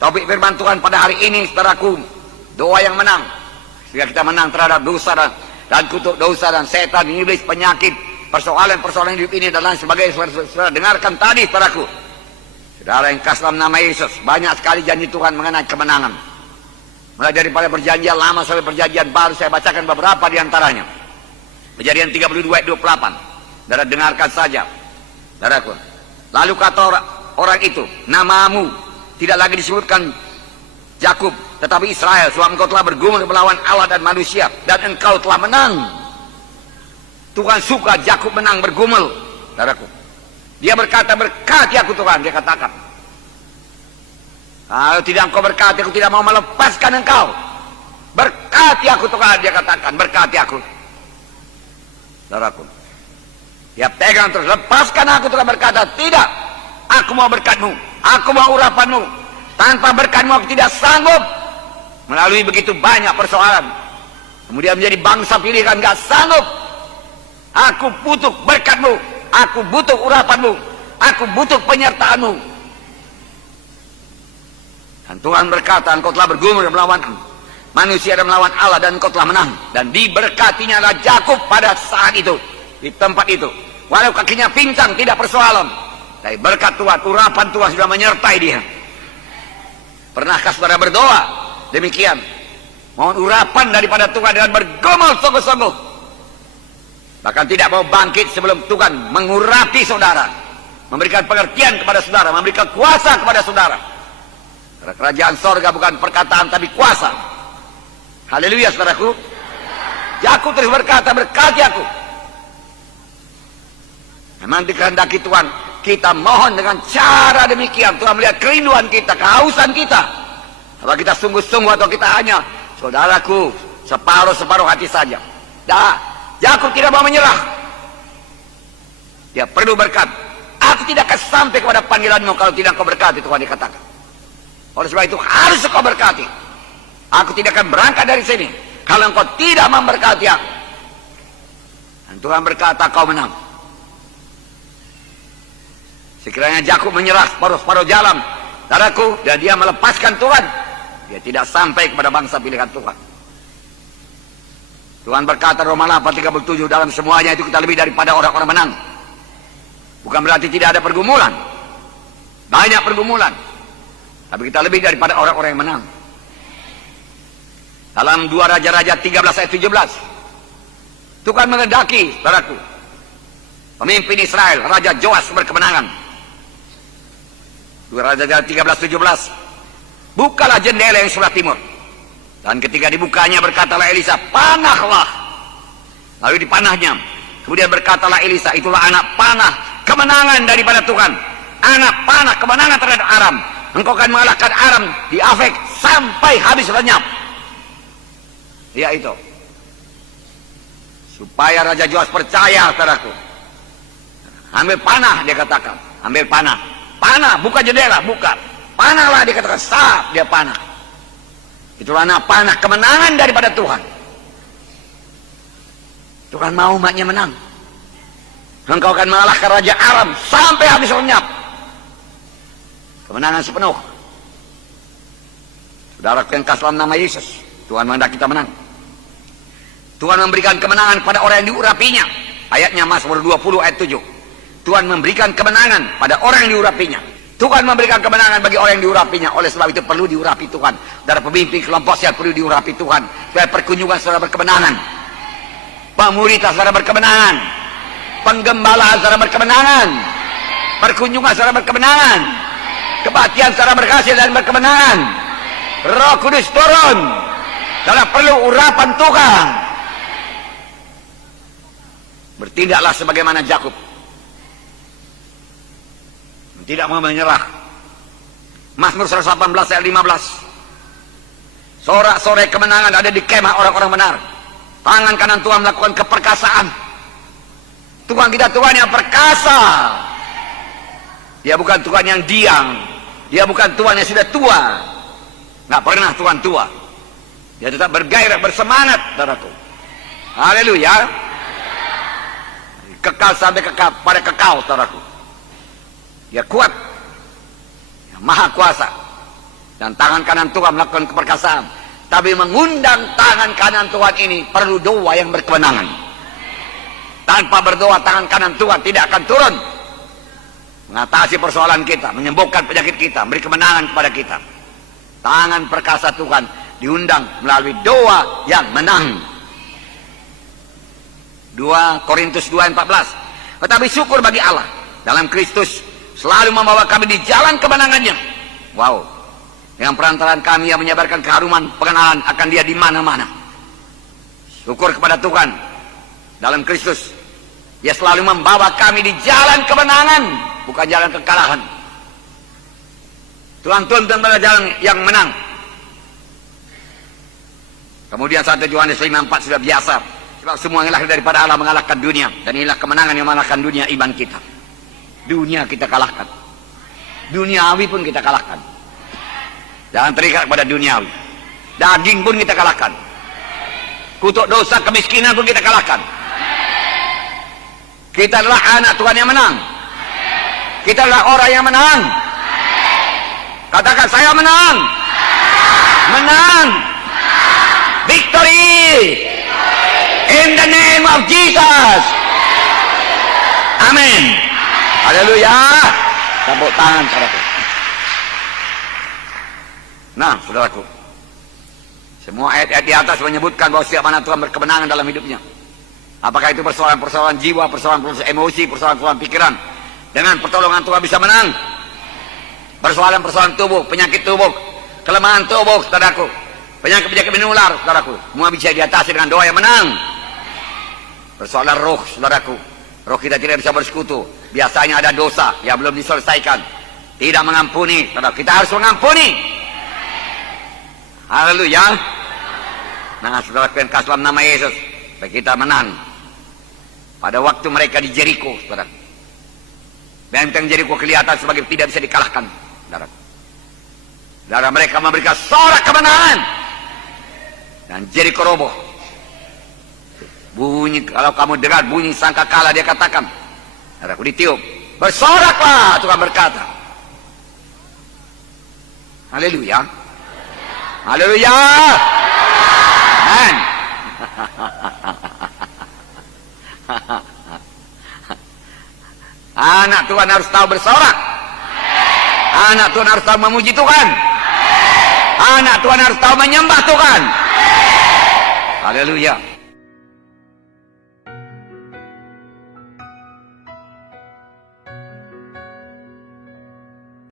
Taufik firman Tuhan pada hari ini, saudaraku, doa yang menang sehingga kita menang terhadap dosa dan kutuk dosa dan setan, iblis, penyakit, persoalan-persoalan hidup ini dan lain sebagainya. Saudara dengarkan tadi, saudaraku, saudara yang kasih dalam nama Yesus, banyak sekali janji Tuhan mengenai kemenangan. Mulai daripada perjanjian lama sampai perjanjian baru, saya bacakan beberapa di antaranya. Kejadian 32 ayat 28. Saudara dengarkan saja, saudaraku. Lalu kata orang itu, namamu tidak lagi disebutkan Yakub, tetapi Israel, sebab engkau telah bergumul melawan Allah dan manusia, dan engkau telah menang. Tuhan suka Yakub menang, bergumul, saudaraku. Dia berkata, berkati aku Tuhan, dia katakan. Kalau tidak engkau berkati, aku tidak mau melepaskan engkau. Berkati aku Tuhan, dia katakan, berkati aku. Saudaraku, dia pegang terus, lepaskan aku Tuhan, berkata, tidak, aku mau berkatmu, aku mau urapanmu. Tanpa berkatmu aku tidak sanggup. Melalui begitu banyak persoalan, kemudian menjadi bangsa pilihan, gak sanggup. Aku butuh berkatmu, aku butuh urapanmu, aku butuh penyertaanmu. Dan Tuhan berkata, engkau telah bergumul melawan manusia dan melawan Allah, dan engkau telah menang. Dan diberkatinya adalah Yakub pada saat itu, di tempat itu. Walau kakinya pincang, tidak persoalan, tapi berkat Tuhan, urapan Tuhan sudah menyertai dia. Pernahkah saudara berdoa demikian? Mohon urapan daripada Tuhan dengan bergumul sungguh-sungguh. Bahkan tidak mau bangkit sebelum Tuhan mengurapi saudara, memberikan pengertian kepada saudara, memberikan kuasa kepada saudara. Kerajaan sorga bukan perkataan tapi kuasa. Haleluya, saudaraku. Yakub terus berkata, berkati aku. Memang dikehendaki Tuhan, kita mohon dengan cara demikian. Tuhan melihat kerinduan kita, kehausan kita. Apa kita sungguh-sungguh atau kita hanya, saudaraku, separuh-separuh hati saja. Yakub tidak mau menyerah. Dia perlu berkat. Aku tidak akan sampai kepada panggilanmu kalau tidak kau berkati, Tuhan dikatakan. Oleh sebab itu harus kau berkati. Aku tidak akan berangkat dari sini kalau engkau tidak memberkati aku. Dan Tuhan berkata, kau menang. Sekiranya Yakub menyerah separuh-separuh jalan, saudaraku, dan dia melepaskan Tuhan, dia tidak sampai kepada bangsa pilihan Tuhan. Tuhan berkata Roma 8:37, dalam semuanya itu kita lebih daripada orang-orang menang. Bukan berarti tidak ada pergumulan, banyak pergumulan, tapi kita lebih daripada orang-orang yang menang. Dalam 2 Raja-Raja 13 ayat 17, Tuhan menghendaki, saudaraku, pemimpin Israel, Raja Joas berkemenangan. 2 Raja-Raja 13:17, bukalah jendela yang sebelah timur. Dan ketika dibukanya berkatalah Elisa, panahlah. Lalu dipanahnya. Kemudian berkatalah Elisa, itulah anak panah kemenangan daripada Tuhan. Anak panah kemenangan terhadap Aram. Engkau akan mengalahkan Aram di Afek sampai habis lenyap. Ya itu. Supaya Raja Joas percaya, saudaraku. Ambil panah, dia katakan. Ambil panah. Panah, buka jendela, buka. Panahlah, dia katakan. Sah, dia panah. Itulah anak panah kemenangan daripada Tuhan. Tuhan mau umatnya menang. Engkau akan mengalahkan Raja Aram sampai habis lenyap. Kemenangan sepenuh. Saudara yang kasih dalam nama Yesus, Tuhan menghendaki kita menang. Tuhan memberikan kemenangan pada orang yang diurapinya. Ayatnya Mazmur 20 ayat 7. Tuhan memberikan kemenangan pada orang yang diurapinya. Tuhan memberikan kemenangan bagi orang yang diurapinya. Oleh sebab itu perlu diurapi Tuhan. Dari pemimpin kelompok saya perlu diurapi Tuhan. Supaya perkunjungan saudara berkemenangan. Pemuritan saudara berkemenangan. Penggembala saudara berkemenangan. Perkunjungan saudara berkemenangan. Kebaktian saudara berhasil dan berkemenangan. Roh Kudus turun. Saudara perlu urapan Tuhan. Bertindaklah sebagaimana Yakub. Tidak mau menyerah. Mazmur 118 ayat 15. Sorak-sorai kemenangan ada di kemah orang-orang benar. Tangan kanan Tuhan melakukan keperkasaan. Tuhan kita Tuhan yang perkasa. Dia bukan Tuhan yang diam. Dia bukan Tuhan yang sudah tua. Nggak pernah Tuhan tua. Dia tetap bergairah, bersemangat, saudaraku. Haleluya. Kekal sampai kekal, pada kekal, saudaraku. Dia kuat, dia maha kuasa. Dan tangan kanan Tuhan melakukan keperkasaan. Tapi mengundang tangan kanan Tuhan ini perlu doa yang berkewenangan. Tanpa berdoa tangan kanan Tuhan tidak akan turun. Mengatasi persoalan kita, menyembuhkan penyakit kita, memberi kemenangan kepada kita. Tangan perkasa Tuhan diundang melalui doa yang menang. 2 Korintus 2:14. Tetapi syukur bagi Allah dalam Kristus selalu membawa kami di jalan kemenangannya. Wow. Dengan perantaraan kami yang menyebarkan keharuman pengenalan akan Dia di mana-mana. Syukur kepada Tuhan dalam Kristus. Dia selalu membawa kami di jalan kemenangan, bukan jalan kekalahan. Tuhan tuntun pada jalan yang menang. Kemudian 1 Yohanes 5:4 sudah biasa. Sebab semua yang lahir daripada Allah mengalahkan dunia. Dan inilah kemenangan yang mengalahkan dunia, iman kita. Dunia kita kalahkan. Duniawi pun kita kalahkan. Jangan terikat pada duniawi. Daging pun kita kalahkan. Kutuk dosa, kemiskinan pun kita kalahkan. Kita adalah anak Tuhan yang menang. Kita adalah orang yang menang. Katakan, saya menang. Menang. Victory. In the name of Jesus. Amin. Haleluya. Tepuk tangan saudaraku. Nah, saudaraku, semua ayat-ayat di atas menyebutkan bahwa setiap anak Tuhan berkemenangan dalam hidupnya. Apakah itu persoalan-persoalan jiwa, persoalan-persoalan emosi, persoalan-persoalan pikiran. Dengan pertolongan Tuhan bisa menang. Persoalan-persoalan tubuh, penyakit tubuh, kelemahan tubuh, saudaraku, penyakit-penyakit menular, saudaraku, semua bisa diatasi dengan doa yang menang. Persoalan roh, saudaraku, roh kita tidak bisa bersekutu. Biasanya ada dosa yang belum diselesaikan, tidak mengampuni, saudara. Kita harus mengampuni. Haleluya. Nah, saudara, kasih dalam nama Yesus, supaya kita menang. Pada waktu mereka di Jericho, saudara, benteng Jericho kelihatan sebagai tidak bisa dikalahkan, saudara. Saudara, mereka memberikan sorak kemenangan, dan Jericho roboh. Bunyi, kalau kamu dengar bunyi sangkakala, dia katakan, saudaraku, ditiup, bersoraklah, Tuhan berkata. Haleluya. Haleluya. Amen. Anak Tuhan harus tahu bersorak. Anak Tuhan harus tahu memuji Tuhan. Anak Tuhan harus tahu menyembah Tuhan. Haleluya.